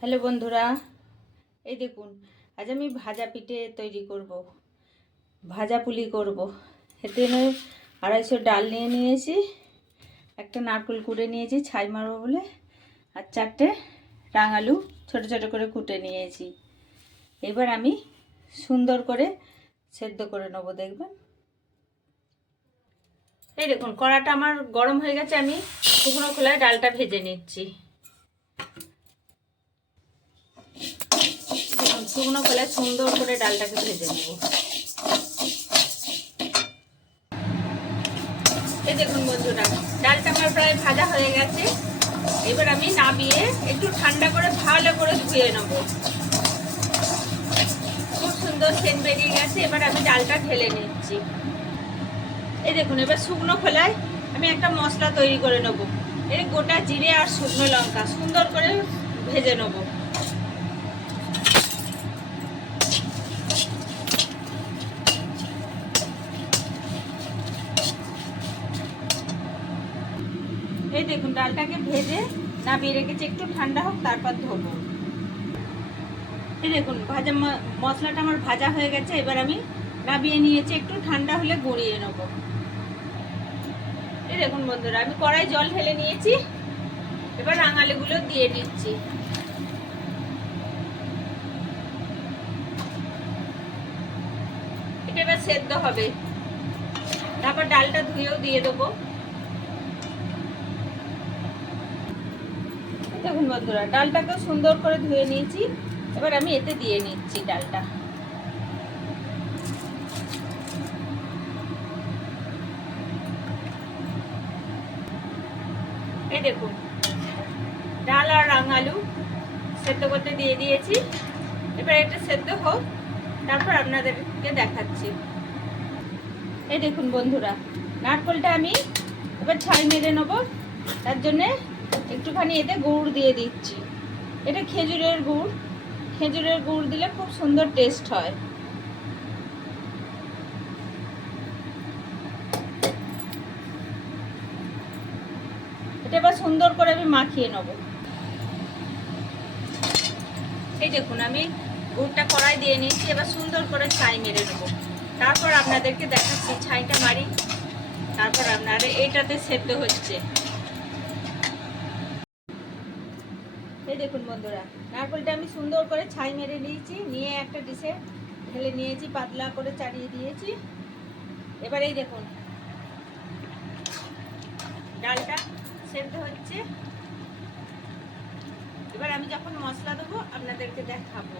Hello বন্ধুরা, এই দেখুন, আজ আমি ভাজা পিঠে তৈরি করব, ভাজা পুলি করব। এতে আমি আড়াইশো ডাল নিয়ে নিয়েছি, একটা নারকেল কুটে নিয়েছি, ছাই মারবো বলে, আর চারটে রাঙালু ছোট ছোট করে কুটে নিয়েছি। এবার আমি সুন্দর করে সেদ্ধ করে নেব, দেখবেন। এই দেখুন, কড়াটা আমার গরম হয়ে গেছে, আমি শুকনো খোলায় ডালটা ভেজে নিচ্ছি দেখুন, শুকনো খোলায় সুন্দর করে ডালটাকে ভেজে নেব। এই দেখুন বন্ধুরা, ডালটা আমার প্রায় ভাজা হয়ে গেছে। এবার আমি নামিয়ে একটু ঠান্ডা করে ভালো করে ধুয়ে নেব। খুব সুন্দর সেন বেরিয়ে গেছে, এবার আমি ডালটা ঢেলে নিচ্ছি। এই দেখুন, এবার শুকনো খোলায় আমি একটা মশলা তৈরি করে নেব। এই গোটা জিরে আর শুকনো লঙ্কা সুন্দর করে ভেজে নেব। এই দেখুন, ডালটাকে ভেজে নামিয়ে রেখেছি। একটু ঠান্ডা হোক, তারপর ধোবো। এই দেখুন, ভাজা মশলাটা আমার ভাজা হয়ে গেছে। এবার আমি নামিয়ে নিয়েছি। একটু ঠান্ডা হলে গড়িয়ে নেব। এই দেখুন বন্ধুরা, আমি কড়াই জল ঢেলে নিয়েছি। এবার রাঙালিগুলো দিয়ে দিচ্ছি। এটা এবার সেদ্ধ হবে। তারপর ডালটা ধুয়েও দিয়ে দেবো। দেখুন বন্ধুরা ডালটাকেও সুন্দর করে ধুয়ে নিয়েছি। এবার আমি এতে দিয়ে নিচ্ছি ডালটা। এই দেখুন, ডাল আর রাঙালু সেদ্ধ করতে দিয়ে দিয়েছি। এবার এটা সেদ্ধ হোক, তারপর আপনাদেরকে দেখাচ্ছি। এই দেখুন বন্ধুরা, নারকলটা আমি এবার ছাই মেরে নেব। তার জন্যে একটুখানি এতে গুড় দিয়ে দিচ্ছি। এটা খেজুরের গুড়। খেজুরের গুড় দিলে খুব সুন্দর টেস্ট হয়। এটা এবার সুন্দর করে আমি মাখিয়ে নেব। এই দেখুন, আমি গুড়টা কড়াই দিয়ে নিয়েছি, এবার সুন্দর করে ছাই মেরে নেব। তারপর আপনাদেরকে দেখাচ্ছি, ছাইটা মারি। তারপর আপনারা এইটাতে সেদ্ধ হচ্ছে। দেখুন বন্ধুরা, নারকেলটা আমি সুন্দর করে ছাই মেরে নিয়েছি, নিয়ে একটা ডিশে ঢেলে নিয়েছি, পাতলা করে চাড়িয়ে দিয়েছি। এবার এই দেখুন, ডালটা সেদ্ধ হচ্ছে। এবার আমি যখন মশলা দেবো, আপনাদেরকে দেখাবো।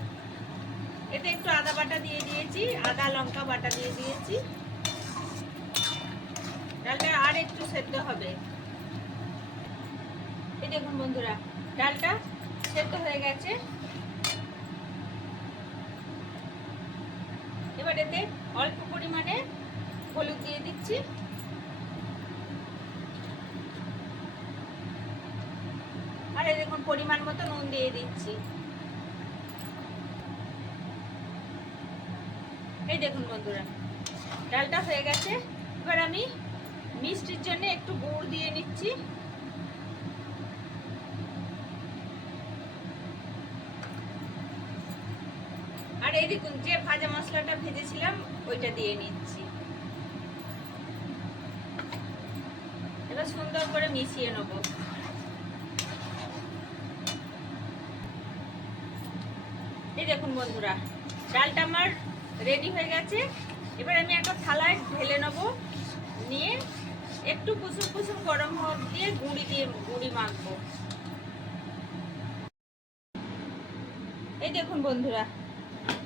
এতে একটু আদা বাটা দিয়ে দিয়েছি, আদা লঙ্কা বাটা দিয়ে দিয়েছি। ডালটা আর একটু সেদ্ধ হবে। এই দেখুন বন্ধুরা, ডালটা সেদ্ধ হয়ে গেছে। এবার এতে অল্প পরিমাণে হলুদ দিয়ে দিচ্ছি। আর দেখুন, পরিমাণ মতো নুন দিয়ে দিচ্ছি। এই দেখুন বন্ধুরা, ডালটা হয়ে গেছে। এবার আমি মিষ্টির জন্য একটু গুড় দিয়ে নিচ্ছি। আর এই দেখুন যে ভাজা মশলাটা ভেজেছিলাম, ওইটা দিয়ে নিচ্ছি। এবার সুন্দর করে মিশিয়ে নেব। এই দেখুন বন্ধুরা, ডালটা আমার রেডি হয়ে গেছে। এবার আমি একটা থালায় ঢেলে নেব, নিয়ে একটু কুসুম কুসুম গরম হওয়া দিয়ে গুঁড়ি দিয়ে, গুঁড়ি মাখবো। এই দেখুন বন্ধুরা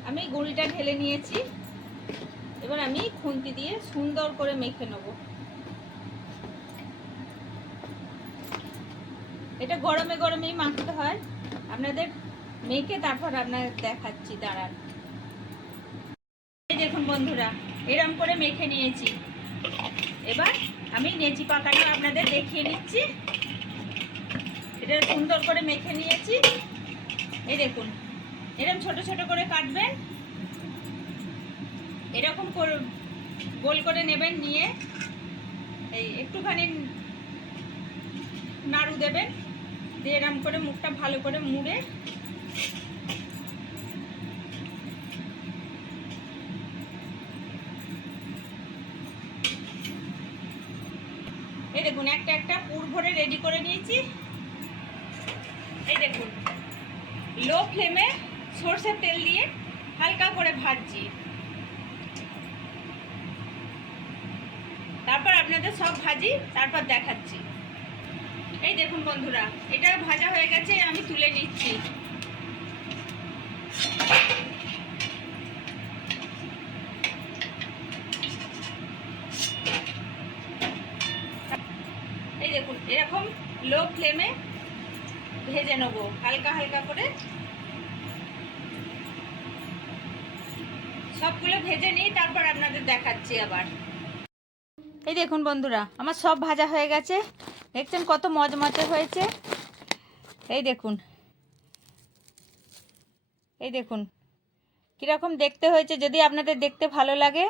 আমি গুঁড়িটা ঢেলে নিয়েছি। এবার আমি খুন্তি দিয়ে সুন্দর করে মেখে নেব। এটা গরমে গরমেই মাখতে হয়। আপনাদের মেখে তারপর আপনাদের দেখাচ্ছি, দাঁড়ান। দেখুন বন্ধুরা, এরম করে মেখে নিয়েছি। এবার আমি নেচি পাকাটা আপনাদের দেখিয়ে নিচ্ছি। এটা সুন্দর করে মেখে নিয়েছি। এই দেখুন এরকম ছোট ছোট করে কাটবেন। এরকম গোল করে নেবেন, নিয়ে এই একটুখানি নাড়ু দেবেন। দিয়ে এরম করে মুখটা ভালো করে মুড়ে এই দেখুন, একটা একটা পুর ভরে রেডি করে নিয়েছি। এই দেখুন লো ফ্লেমে সর্ষের তেল দিয়ে হালকা করে ভাজছি। তারপর আপনাদের সব ভাজি, তারপর দেখাচ্ছি। এই দেখুন বন্ধুরা, এটা ভাজা হয়ে গেছে, আমি তুলে নিচ্ছি। এই দেখুন, এরকম লো ফ্লেমে ভেজে নেব, হালকা হালকা করে। সবগুলো ভেজে নিই, তারপর আপনাদের দেখাচ্ছি আবার। এই দেখুন বন্ধুরা, আমার সব ভাজা হয়ে গেছে। দেখছেন কত মজমচে হয়েছে? এই দেখুন। এই দেখুন। কীরকম দেখতে হয়েছে, যদি আপনাদের দেখতে ভালো লাগে,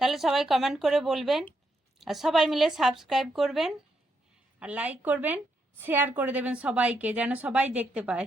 তাহলে সবাই কমেন্ট করে বলবেন। আর সবাই মিলে সাবস্ক্রাইব করবেন আর লাইক করবেন শেয়ার করে দেবেন সবাইকে, যেন সবাই দেখতে পায়।